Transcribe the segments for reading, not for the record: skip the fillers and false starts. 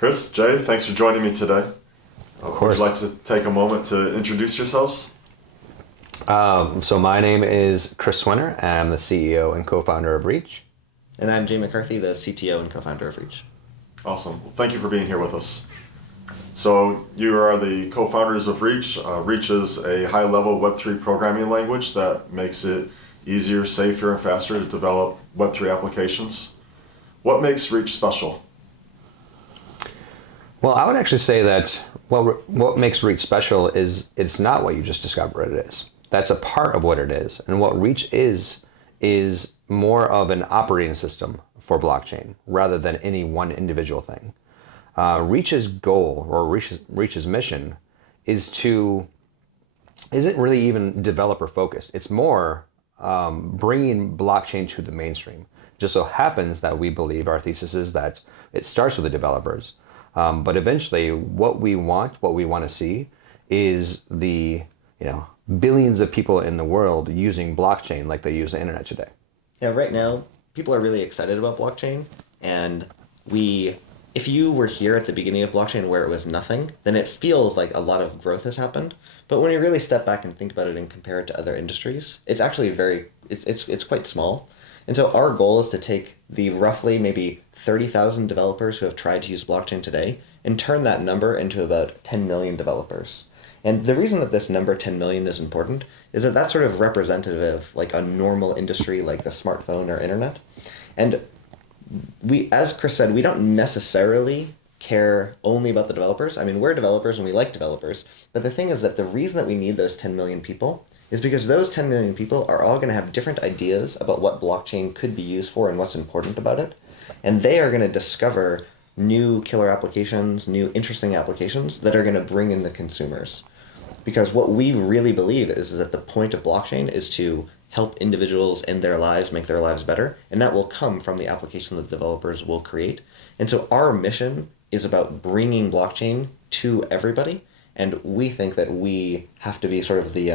Chris, Jay, thanks for joining me today. Of course. Would you like to take a moment to introduce yourselves? So my name is Chris Swinner. I'm the CEO and co-founder of Reach. And I'm Jay McCarthy, the CTO and co-founder of Reach. Awesome. Well, thank you for being here with us. So you are the co-founders of Reach. Reach is a high-level Web3 programming language that makes it easier, safer, and faster to develop Web3 applications. What makes Reach special? Well, I would actually say that what makes Reach special is it's not what you just described what it is. That's a part of what it is. And what Reach is more of an operating system for blockchain rather than any one individual thing. Reach's goal or Reach's mission isn't really even developer focused. It's more bringing blockchain to the mainstream. Just so happens that we believe our thesis is that it starts with the developers. But eventually what we want to see is the billions of people in the world using blockchain like they use the internet today. Yeah, right now, people are really excited about blockchain. And if you were here at the beginning of blockchain where it was nothing, then it feels like a lot of growth has happened. But when you really step back and think about it and compare it to other industries, it's actually it's quite small. And so our goal is to take the roughly maybe 30,000 developers who have tried to use blockchain today and turn that number into about 10 million developers. And the reason that this number 10 million is important is that that's sort of representative of like a normal industry like the smartphone or internet. And as Chris said, we don't necessarily care only about the developers. I mean, we're developers and we like developers. But the thing is that the reason that we need those 10 million people is because those 10 million people are all going to have different ideas about what blockchain could be used for and what's important about it. And they are going to discover new killer applications, new interesting applications that are going to bring in the consumers. Because what we really believe is that the point of blockchain is to help individuals in their lives make their lives better, and that will come from the application that developers will create. And so our mission is about bringing blockchain to everybody, and we think that we have to be sort of the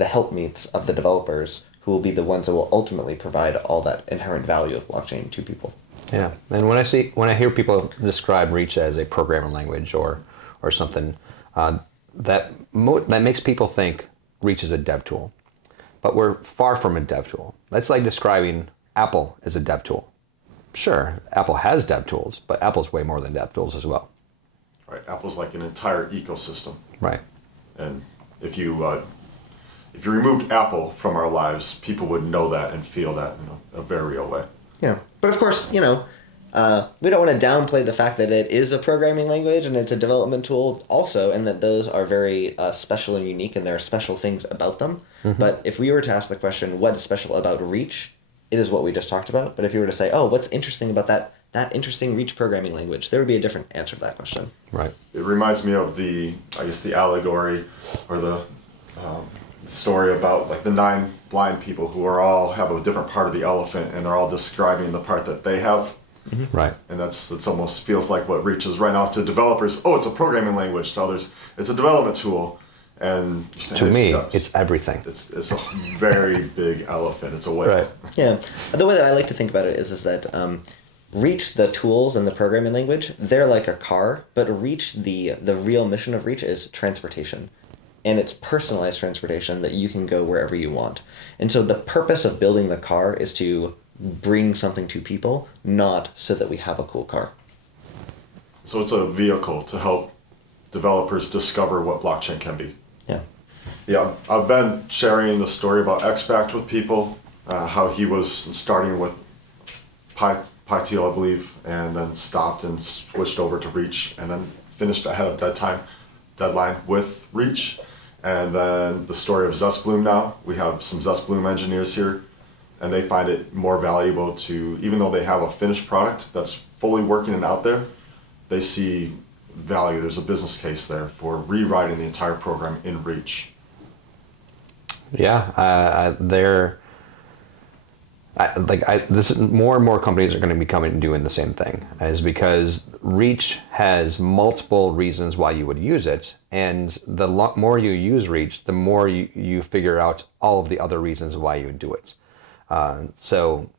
helpmeets of the developers who will be the ones that will ultimately provide all that inherent value of blockchain to people. Yeah, and when I hear people describe Reach as a programming language or something, that makes people think Reach is a dev tool. But we're far from a dev tool. That's like describing Apple as a dev tool. Sure, Apple has dev tools, but Apple's way more than dev tools as well. Right, Apple's like an entire ecosystem. Right. And if you removed Apple from our lives, people would know that and feel that in a very real way. Yeah, but of course, we don't want to downplay the fact that it is a programming language and it's a development tool also, and that those are very special and unique, and there are special things about them. Mm-hmm. But if we were to ask the question, what is special about Reach, it is what we just talked about. But if you were to say, oh, what's interesting about that interesting Reach programming language, there would be a different answer to that question. Right. It reminds me of the allegory or the story about like the 9 blind people who all have a different part of the elephant, and they're all describing the part that they have. Mm-hmm. Right. And that's almost feels like what Reach is right now to developers. Oh, it's a programming language. To others, it's a development tool. And to me, it's everything. It's a very big elephant. It's a whale. Right. Yeah. The way that I like to think about it is that Reach, the tools and the programming language, they're like a car, but Reach, the real mission of Reach is transportation. And it's personalized transportation that you can go wherever you want. And so the purpose of building the car is to bring something to people, not so that we have a cool car. So it's a vehicle to help developers discover what blockchain can be. Yeah. Yeah, I've been sharing the story about Expact with people, how he was starting with PyTeal, I believe, and then stopped and switched over to Reach, and then finished ahead of deadline with Reach. And then the story of Zestbloom now. We have some Zestbloom engineers here, and they find it more valuable to, even though they have a finished product that's fully working and out there, they see value. There's a business case there for rewriting the entire program in Reach. Yeah, more and more companies are going to be coming and doing the same thing, is because Reach has multiple reasons why you would use it, and the more you use Reach, the more you figure out all of the other reasons why you would do it. So,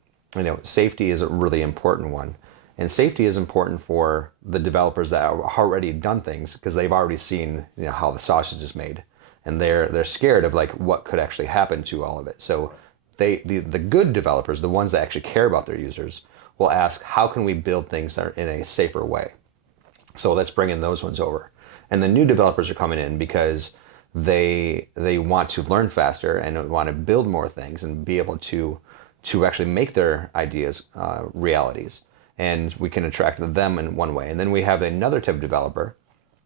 safety is a really important one, And safety is important for the developers that are already done things because they've already seen, how the sausage is made, and they're scared of like what could actually happen to all of it. So the good developers, the ones that actually care about their users, will ask, how can we build things that are in a safer way? So let's bring in those ones over. And the new developers are coming in because they want to learn faster and want to build more things and be able to actually make their ideas realities. And we can attract them in one way. And then we have another type of developer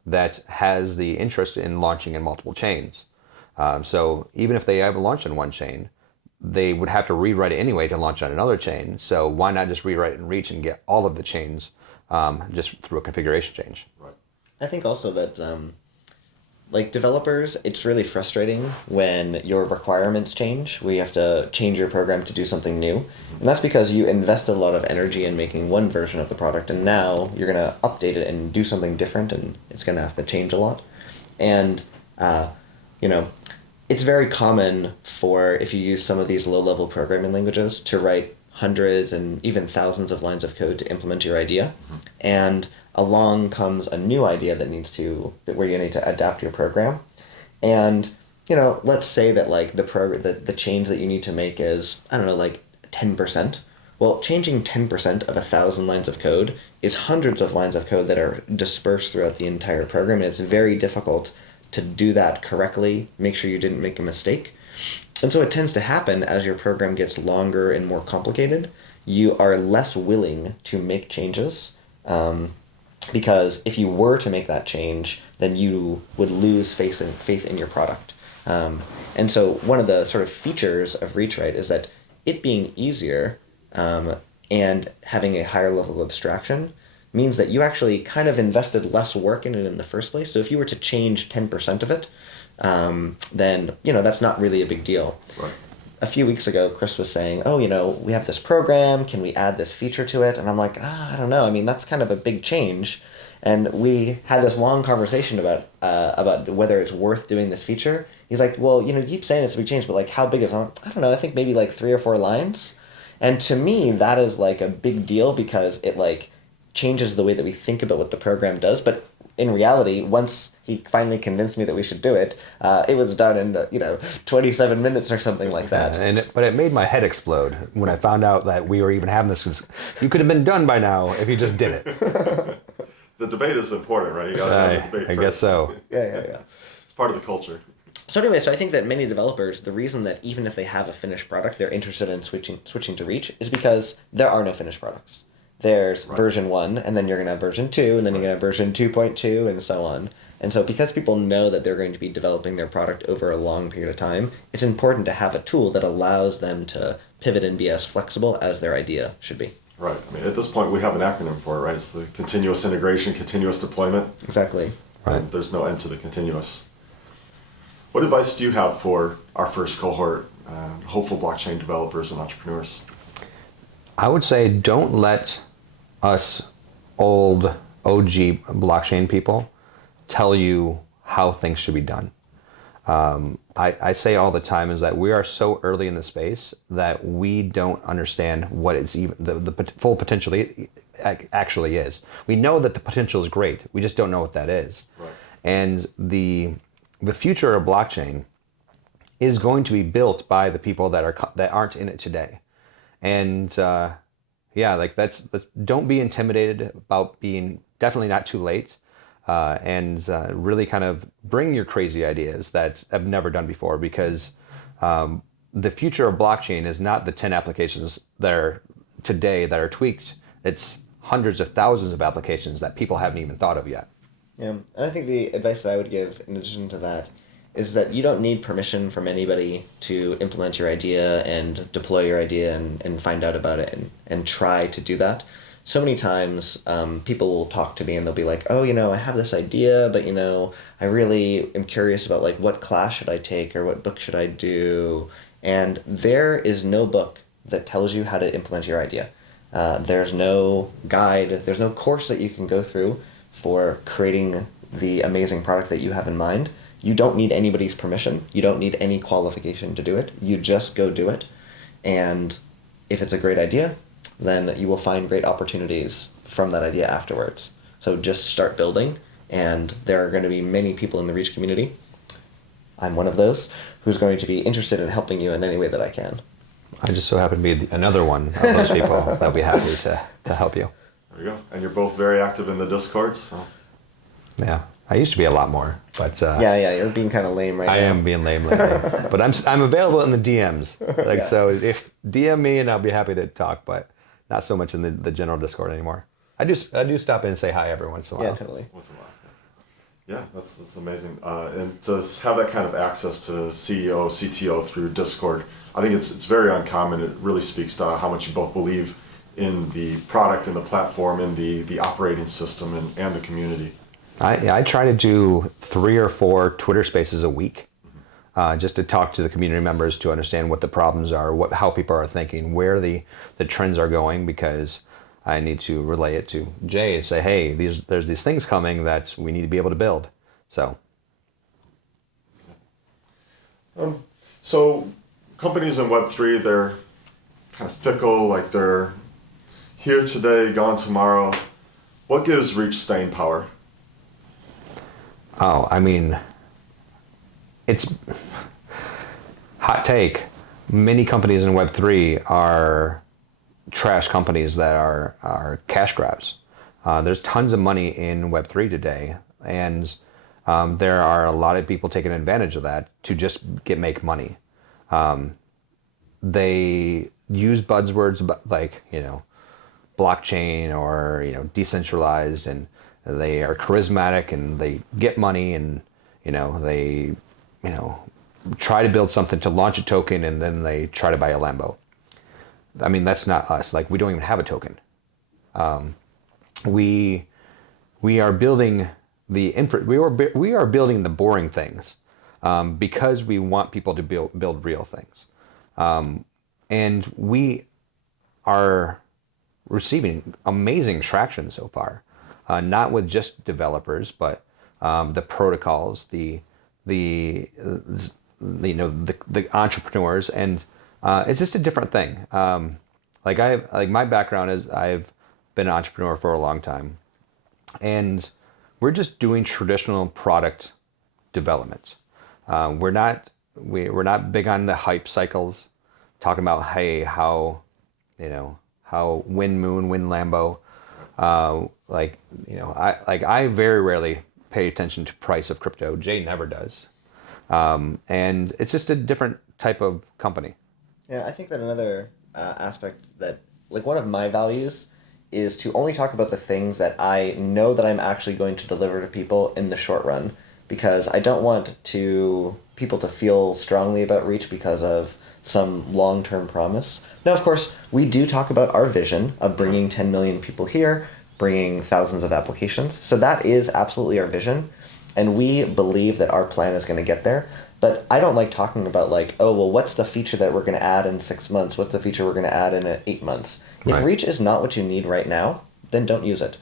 that has the interest in launching in multiple chains. So even if they have launched in one chain, they would have to rewrite it anyway to launch on another chain. So why not just rewrite and reach and get all of the chains just through a configuration change? Right. I think also that, like developers, it's really frustrating when your requirements change, where you have to change your program to do something new. And that's because you invested a lot of energy in making one version of the product, and now you're going to update it and do something different, and it's going to have to change a lot. And, it's very common for, if you use some of these low-level programming languages, to write hundreds and even thousands of lines of code to implement your idea. And along comes a new idea where you need to adapt your program. And, let's say that like the change that you need to make is, I don't know, like 10%. Well, changing 10% of 1,000 lines of code is hundreds of lines of code that are dispersed throughout the entire program. And it's very difficult to do that correctly, make sure you didn't make a mistake. And so it tends to happen as your program gets longer and more complicated, you are less willing to make changes, because if you were to make that change, then you would lose faith in your product. And so one of the sort of features of Reach-Write is that it being easier and having a higher level of abstraction means that you actually kind of invested less work in it in the first place. So if you were to change 10% of it, then, that's not really a big deal. Right. A few weeks ago, Chris was saying, we have this program, can we add this feature to it? And I'm like, I don't know. I mean, that's kind of a big change. And we had this long conversation about whether it's worth doing this feature. He's like, well, you keep saying it's a big change, but like how big is it? I don't know. I think maybe like 3 or 4 lines. And to me, that is like a big deal because it like changes the way that we think about what the program does. But in reality, once he finally convinced me that we should do it, it was done in 27 minutes or something like that. But it made my head explode when I found out that we were even having this. You could have been done by now if you just did it. The debate is important, right? You got to have the debate I first. guess so. Yeah. It's part of the culture. So anyway, I think that many developers, the reason that even if they have a finished product, they're interested in switching to Reach is because there are no finished products. There's version 1, and then you're going to have version 2, and then you're going to have version 2.2, and so on. And so because people know that they're going to be developing their product over a long period of time, it's important to have a tool that allows them to pivot and be as flexible as their idea should be. Right. I mean, at this point, we have an acronym for it, right? It's the continuous integration, continuous deployment. Exactly. Right. And there's no end to the continuous. What advice do you have for our first cohort, hopeful blockchain developers and entrepreneurs? I would say don't let us old OG blockchain people tell you how things should be done. I say all the time is that we are so early in the space that we don't understand what it's even the full potential actually is. We know that the potential is great. We just don't know what that is. Right. And the future of blockchain is going to be built by the people that aren't in it today. And don't be intimidated about being definitely not too late. And really kind of bring your crazy ideas that I've never done before, because the future of blockchain is not the 10 applications that are today that are tweaked. It's hundreds of thousands of applications that people haven't even thought of yet. Yeah, and I think the advice that I would give in addition to that is that you don't need permission from anybody to implement your idea and deploy your idea and find out about it and try to do that. So many times people will talk to me and they'll be like, I have this idea, but, I really am curious about like what class should I take or what book should I do? And there is no book that tells you how to implement your idea. There's no guide, there's no course that you can go through for creating the amazing product that you have in mind. You don't need anybody's permission. You don't need any qualification to do it. You just go do it. And if it's a great idea, then you will find great opportunities from that idea afterwards. So just start building, and there are going to be many people in the Reach community. I'm one of those who's going to be interested in helping you in any way that I can. I just so happen to be another one of those people that'll be happy to help you. There you go. And you're both very active in the Discord, so. Yeah, I used to be a lot more, but Yeah, you're being kind of lame right now. I am being lame lately. But I'm available in the DMs. Yeah. So if DM me and I'll be happy to talk, but not so much in the general Discord anymore. I do stop in and say hi every once in a while. Yeah, totally. Once in a while. Yeah, that's amazing. And to have that kind of access to CEO, CTO through Discord, I think it's very uncommon. It really speaks to how much you both believe in the product and the platform and the operating system and the community. I try to do 3 or 4 Twitter Spaces a week, just to talk to the community members to understand what the problems are, how people are thinking, where the trends are going, because I need to relay it to Jay and say, hey, there's these things coming that we need to be able to build. So. So companies in Web3, they're kind of fickle, like they're here today, gone tomorrow. What gives Reach staying power? Oh, I mean, it's hot take. Many companies in Web3 are trash companies that are cash grabs. There's tons of money in Web3 today, and there are a lot of people taking advantage of that to just make money. They use buzzwords like, blockchain or, decentralized, and they are charismatic and they get money, and, they, try to build something to launch a token, and then they try to buy a Lambo. I mean, that's not us. Like, we don't even have a token. We are building we are building the boring things, because we want people to build real things. And we are receiving amazing traction so far, not with just developers, but the protocols, the entrepreneurs, and it's just a different thing. Like my background is I've been an entrepreneur for a long time, and we're just doing traditional product development. We're not big on the hype cycles, talking about, hey, how win Moon, win Lambo. I very rarely pay attention to price of crypto. Jay never does. And it's just a different type of company. Yeah, I think that another aspect that, like, one of my values is to only talk about the things that I know that I'm actually going to deliver to people in the short run, because I don't want people to feel strongly about Reach because of some long-term promise. Now, of course, we do talk about our vision of bringing 10 million people here, bringing thousands of applications. So that is absolutely our vision, and we believe that our plan is going to get there. But I don't like talking about, like, oh, well, what's the feature that we're going to add in 6 months? What's the feature we're going to add in 8 months? Right. If Reach is not what you need right now, then don't use it.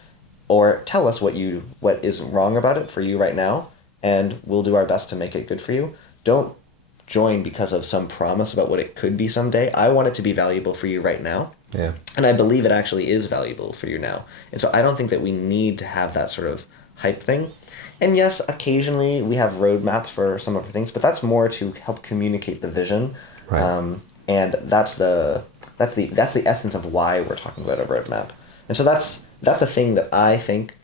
Or tell us what is wrong about it for you right now, and we'll do our best to make it good for you. Don't join because of some promise about what it could be someday. I want it to be valuable for you right now. Yeah. And I believe it actually is valuable for you now. And so I don't think that we need to have that sort of hype thing. And yes, occasionally we have roadmaps for some of our things, but that's more to help communicate the vision. Right. And that's the essence of why we're talking about a roadmap. And so that's a thing that I think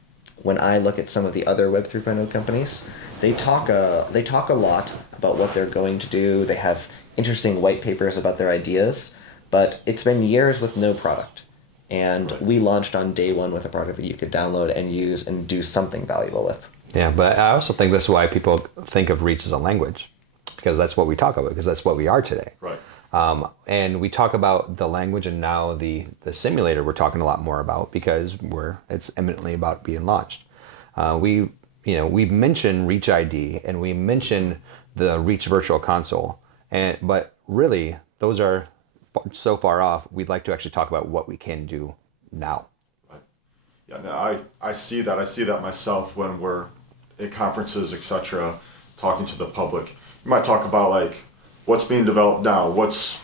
when I look at some of the other Web 3.0 companies, they talk a lot about what they're going to do. They have interesting white papers about their ideas, but it's been years with no product. And Right. we launched on day one with a product that you could download and use and do something valuable with. Yeah, but I also think that's why people think of Reach as a language, because that's what we talk about, because that's what we are today. Right. And we talk about the language, and now the simulator we're talking a lot more about, because it's eminently about being launched. We've mentioned Reach ID and we mentioned the Reach Virtual Console, but really those are so far off. We'd like to actually talk about what we can do now. Right. Yeah, no, I see that. I see that myself when we're at conferences, etc., talking to the public. You might talk about, like, what's being developed now, what's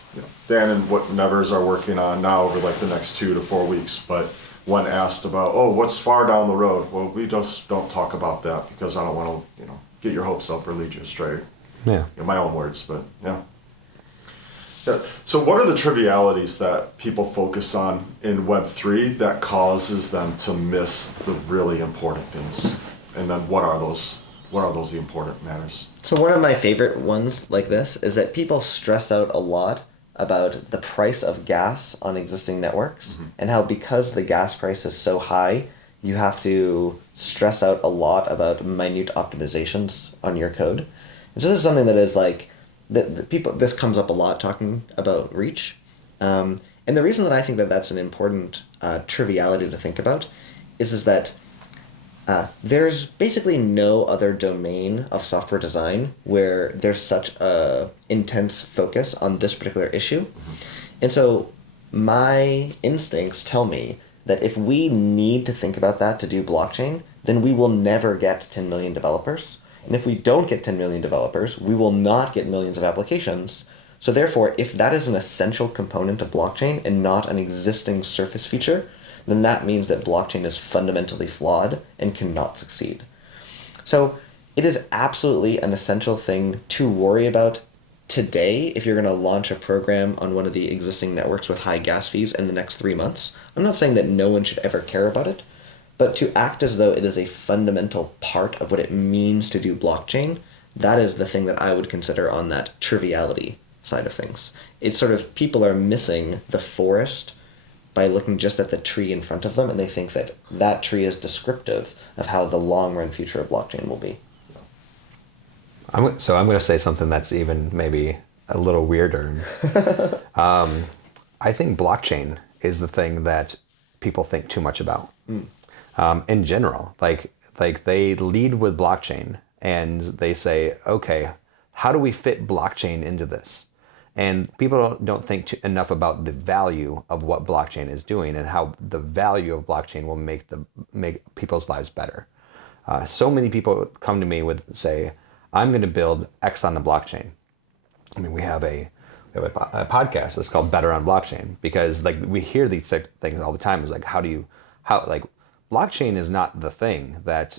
Dan and what Nevers are working on now over like the next 2 to 4 weeks. But when asked about, oh, what's far down the road? Well, we just don't talk about that because I don't want to, get your hopes up or lead you astray. Yeah. In my own words, but yeah. Yeah. So what are the trivialities that people focus on in Web3 that causes them to miss the really important things? And then what are those the important matters? So one of my favorite ones like this is that people stress out a lot about the price of gas on existing networks and how because the gas price is so high, you have to stress out a lot about minute optimizations on your code. And so this is something that is like, the people, this comes up a lot talking about reach. And the reason that I think that that's an important triviality to think about is that there's basically no other domain of software design where there's such a intense focus on this particular issue. And so my instincts tell me that if we need to think about that to do blockchain, then we will never get 10 million developers. And if we don't get 10 million developers, we will not get millions of applications. So therefore, if that is an essential component of blockchain and not an existing surface feature, then that means that blockchain is fundamentally flawed and cannot succeed. So it is absolutely an essential thing to worry about today if you're going to launch a program on one of the existing networks with high gas fees in the next 3 months. I'm not saying that no one should ever care about it, but to act as though it is a fundamental part of what it means to do blockchain, that is the thing that I would consider on that triviality side of things. It's sort of people are missing the forest by looking just at the tree in front of them, and they think that that tree is descriptive of how the long-run future of blockchain will be. So I'm going to say something that's even maybe a little weirder. I think blockchain is the thing that people think too much about. In general, like they lead with blockchain and they say, okay, how do we fit blockchain into this? And people don't think enough about the value of what blockchain is doing and how the value of blockchain will make people's lives better. So many people come to me with say, I'm going to build X on the blockchain. I mean, we have a podcast that's called Better on Blockchain because like we hear these things all the time. It's like, blockchain is not the thing that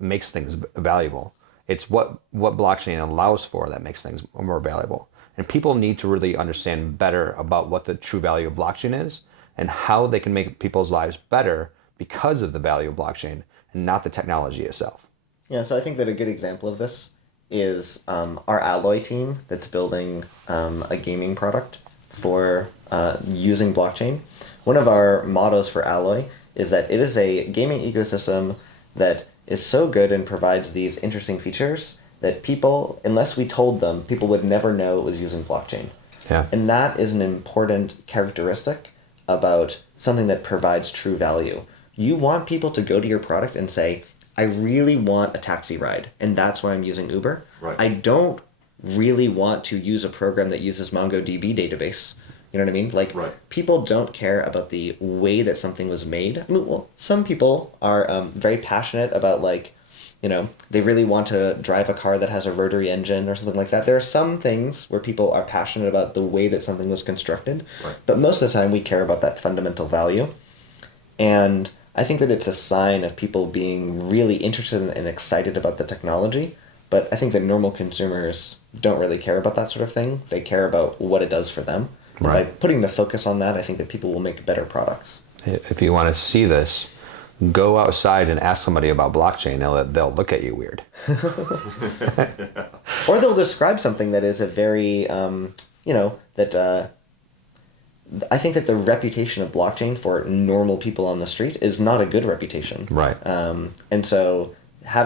makes things valuable. It's what blockchain allows for that makes things more valuable. And people need to really understand better about what the true value of blockchain is and how they can make people's lives better because of the value of blockchain and not the technology itself. Yeah, so I think that a good example of this is our Alloy team that's building a gaming product for using blockchain. One of our mottos for Alloy is that it is a gaming ecosystem that is so good and provides these interesting features that people, unless we told them, people would never know it was using blockchain. Yeah. And that is an important characteristic about something that provides true value. You want people to go to your product and say, I really want a taxi ride, and that's why I'm using Uber. Right. I don't really want to use a program that uses MongoDB database. You know what I mean? Like, right. People don't care about the way that something was made. I mean, well, some people are very passionate about, like, they really want to drive a car that has a rotary engine or something like that. There are some things where people are passionate about the way that something was constructed, right. But most of the time we care about that fundamental value. And I think that it's a sign of people being really interested and excited about the technology, but I think that normal consumers don't really care about that sort of thing. They care about what it does for them. Right. By putting the focus on that, I think that people will make better products. If you want to see this, go outside and ask somebody about blockchain. They'll look at you weird. Or they'll describe something that is a very, that I think that the reputation of blockchain for normal people on the street is not a good reputation. Right. And so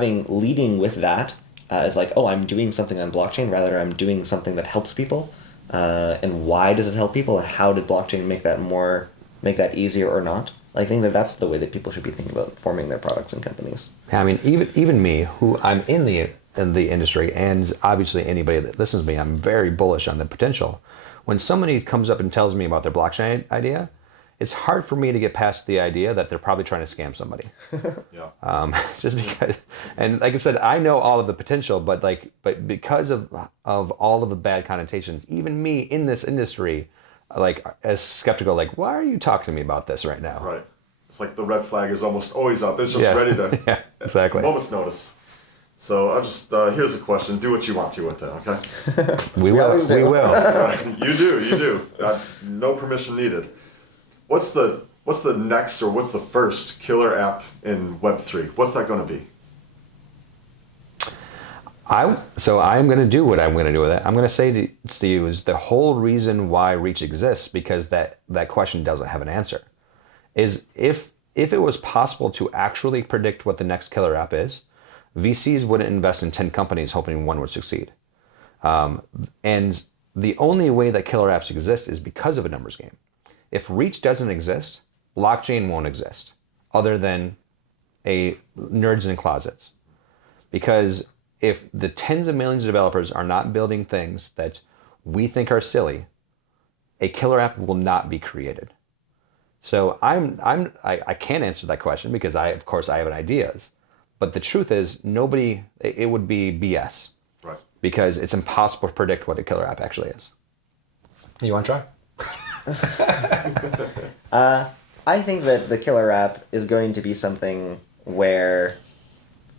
leading with that is like, oh, I'm doing something on blockchain, rather I'm doing something that helps people. And why does it help people? And how did blockchain make that easier or not? I think that that's the way that people should be thinking about forming their products and companies. I mean, even me, who I'm in the industry, and obviously anybody that listens to me, I'm very bullish on the potential. When somebody comes up and tells me about their blockchain idea, it's hard for me to get past the idea that they're probably trying to scam somebody. Yeah. Just because, and like I said, I know all of the potential, but because of all of the bad connotations, even me in this industry, as skeptical, why are you talking to me about this right now? Right. It's like the red flag is almost always up. It's just Yeah. ready to Yeah, exactly. moment's notice. So I'll just here's a question. Do what you want to with it, okay? We will. always do. We will. You do. No permission needed. What's the next or what's the first killer app in Web3? What's that going to be? So I'm going to do what I'm going to do with it. I'm going to say to you is the whole reason why Reach exists, because that question doesn't have an answer, is if it was possible to actually predict what the next killer app is, VCs wouldn't invest in 10 companies hoping one would succeed. And the only way that killer apps exist is because of a numbers game. If Reach doesn't exist, blockchain won't exist, other than a nerds in closets. Because if the tens of millions of developers are not building things that we think are silly, a killer app will not be created. So I can't answer that question because of course I have ideas, but the truth is it would be BS. Right. Because it's impossible to predict what a killer app actually is. You want to try? I think that the killer app is going to be something where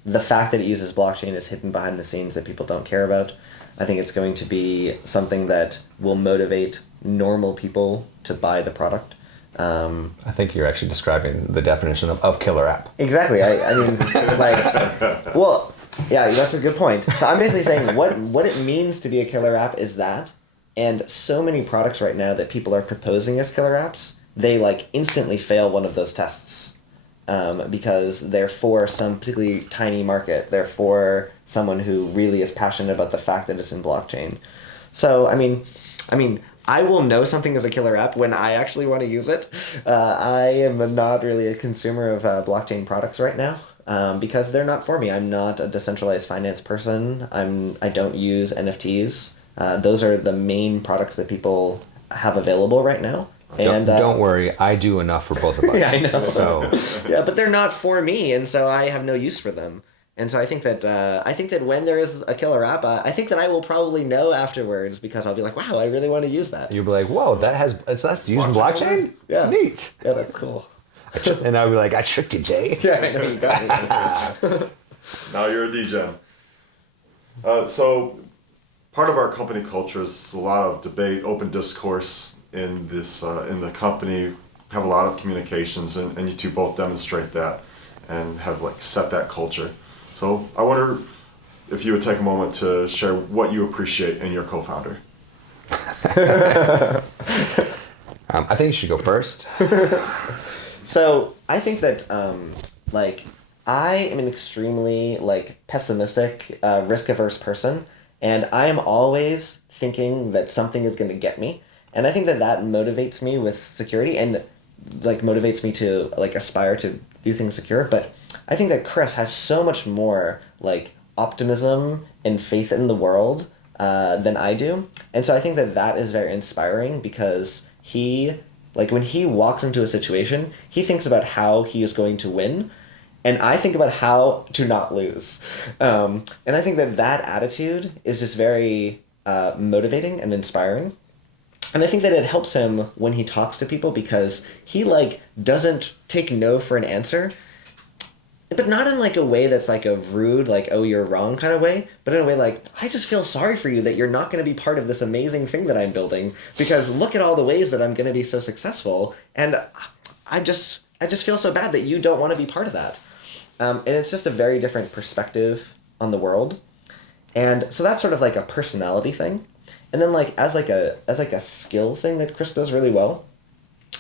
the fact that it uses blockchain is hidden behind the scenes that people don't care about. I think it's going to be something that will motivate normal people to buy the product. I think you're actually describing the definition of killer app. Exactly. I mean, like, well, yeah, that's a good point. So I'm basically saying what it means to be a killer app is that, and so many products right now that people are proposing as killer apps, they like instantly fail one of those tests. Because they're for some particularly tiny market. They're for someone who really is passionate about the fact that it's in blockchain. So, I mean, I will know something is a killer app when I actually want to use it. I am not really a consumer of blockchain products right now because they're not for me. I'm not a decentralized finance person. I don't use NFTs. Those are the main products that people have available right now. And don't worry, I do enough for both of us. Yeah, I know. So yeah, but they're not for me, and so I have no use for them. And so I think that when there is a killer app, I think that I will probably know afterwards because I'll be like, wow, I really want to use that. you'll be like, whoa, that's using blockchain? Yeah. Neat. Yeah, that's cool. And I'll be like, I tricked you, Jay. Yeah, I know you got me. Now you're a DGen. So part of our company culture is a lot of debate, open discourse in the company. Have a lot of communications, and you two both demonstrate that and have like set that culture. So I wonder if you would take a moment to share what you appreciate in your co-founder. I think you should go first. So I think that I am an extremely pessimistic, risk-averse person, and I am always thinking that something is going to get me. And I think that motivates me with security and motivates me to aspire to do things secure. But I think that Chris has so much more optimism and faith in the world than I do. And so I think that is very inspiring because he, when he walks into a situation, he thinks about how he is going to win. And I think about how to not lose. And I think that attitude is just very motivating and inspiring. And I think that it helps him when he talks to people because he doesn't take no for an answer, but not in a way that's a rude, oh, you're wrong kind of way, but in a way I just feel sorry for you that you're not going to be part of this amazing thing that I'm building because look at all the ways that I'm going to be so successful. And I just feel so bad that you don't want to be part of that. And it's just a very different perspective on the world. And so that's sort of a personality thing. And then as a skill thing that Chris does really well,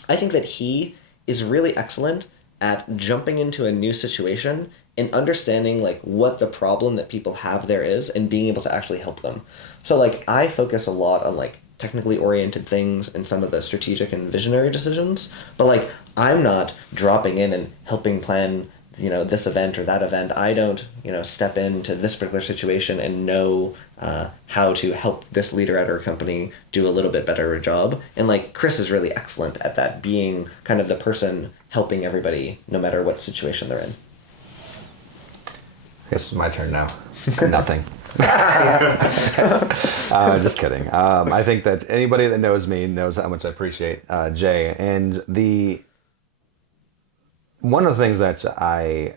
I think that he is really excellent at jumping into a new situation and understanding what the problem that people have there is and being able to actually help them. So I focus a lot on technically oriented things and some of the strategic and visionary decisions, but I'm not dropping in and helping plan this event or that event. I don't step into this particular situation and know how to help this leader at our company do a little bit better job. And Chris is really excellent at that, being kind of the person helping everybody no matter what situation they're in. I guess it's my turn now. Nothing. Just kidding. I think that anybody that knows me knows how much I appreciate Jay. And one of the things that I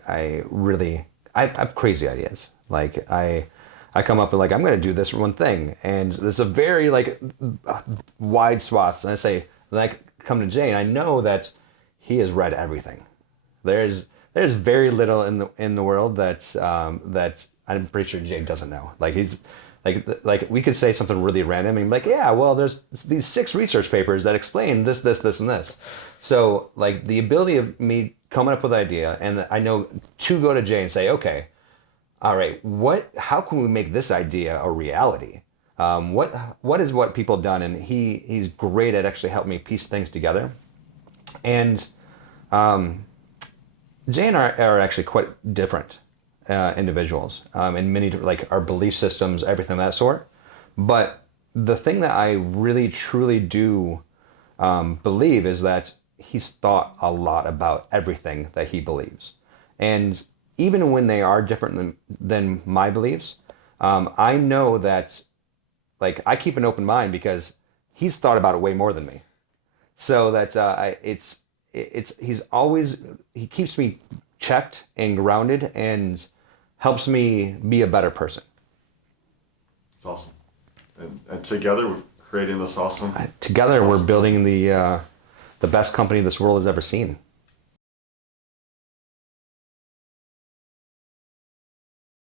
have crazy ideas. Like I come up with like, I'm going to do this one thing. And there's a very like wide swaths. And I say, then I come to Jay and I know that he has read everything. There's very little in the world that I'm pretty sure Jay doesn't know. Like he's like we could say something really random and be like, yeah, well, there's these 6 research papers that explain this, and this. So like the ability of me coming up with an idea and I know to go to Jay and say, okay, all right, how can we make this idea a reality? What is what people have done? And he's great at actually helping me piece things together. And Jay and I are actually quite different individuals in many like our belief systems, everything of that sort. But the thing that I really truly do believe is that he's thought a lot about everything that he believes, and even when they are different than my beliefs, I know that like I keep an open mind because he's thought about it way more than me. So that he keeps me checked and grounded and helps me be a better person. It's awesome. And together we're creating this awesome. Together we're building the best company this world has ever seen.